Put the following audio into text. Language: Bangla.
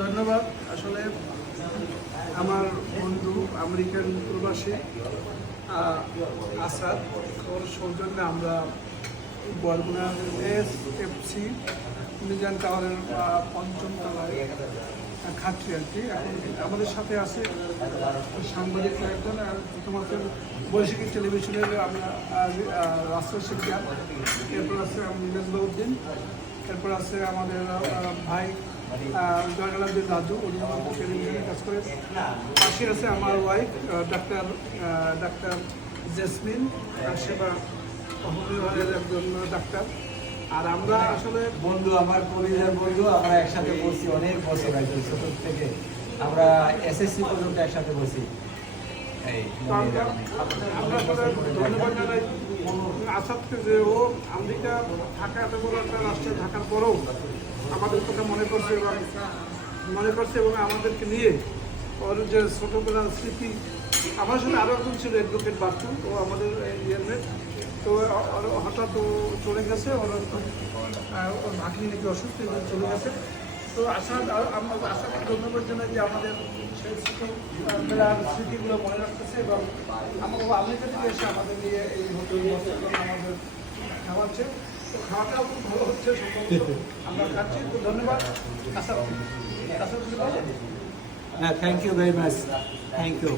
ধন্যবাদ। আসলে আমার বন্ধু আমেরিকান প্রবাসী আসাদ, ওর সৌজন্যে আমরা বরগুনা SFC মিজান টাওয়ারের পঞ্চম তলায় খাচ্ছি আর কি। এখন আমাদের সাথে আছে সাংবাদিক কয়েকজন, আর প্রথমত বৈশাখী টেলিভিশনের আমরা রাসেল শিকদার, এরপর আছে মিজাজবাউদ্দিন, এরপর আছে আমাদের ভাই জয়নালাউদ্দিন রাজু, উনি আমাদের টেলিভিশনে কাজ করে। পাশে আছে আমার ওয়াইফ ডাক্তার জেসমিন সেবা বিভাগের একজন ডাক্তার। আর আমরা আসলে বন্ধু, আমার কলেজের বন্ধু, আমরা একসাথে বসি অনেক বছর আগে, ছোট থেকে আমরা SSC পর্যন্ত একসাথে বসি। আমরা ধন্যবাদ জানাই আসাদকে যে ও আমেরিকা ঢাকা এত বড় একটা রাষ্ট্রে থাকার পরেও আমাদের কথা মনে করছে এবং আমাদেরকে নিয়ে ওর যে ছোটোবেলার স্মৃতি। আমার সাথে আরও একজন ছিল অ্যাডভোকেট বাচ্চু, ও আমাদের ইয়ারমেট। তো হঠাৎ ও চলে গেছে, ওর ভাগিনী নাকি অসুস্থ চলে গেছে। তো আমরা আশাকে ধন্যবাদ জানাই যে আমাদের সেই ছোটোবেলার স্মৃতিগুলো মনে রাখতেছে এবং আমার আমেরিকা থেকে এসে আমাদের নিয়ে এই হোটেল আমাদের খাওয়াচ্ছে। তো খাওয়াটাও খুব ভালো হচ্ছে, আমরা খাচ্ছি। তো ধন্যবাদ আশা। হ্যাঁ, thank you very much, thank you.